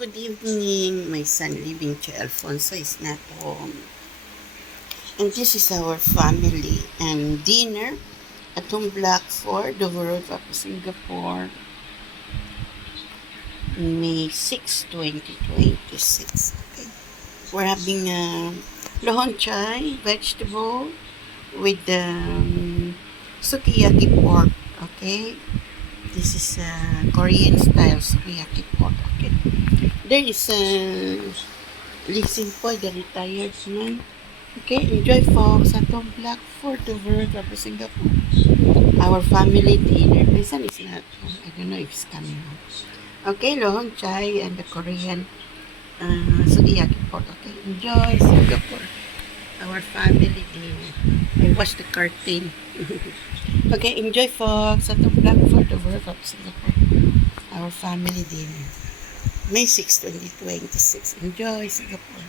Good evening. My son living Che Alfonso is not home. And this is our family and dinner at home Block 4, Dover Road, Singapore, May 6, 2026. Okay. We're having lohon chai, vegetable, with sukiyaki pork. Okay. This is Korean style sukiyaki pork. Okay. There is Lizzie Poy, the retired man. Okay, enjoy folks at home Block 4, Dover Road, Singapore. Our family dinner. My son is not home. I don't know if he's coming home. Okay, lohon chai and the Korean sukiyaki pork. Okay, enjoy Singapore. Our family dinner. I watch the curtain. Okay, enjoy folks at home Block 4, Dover Road, Singapore. Our family dinner. May 6, 2026. Enjoy Singapore.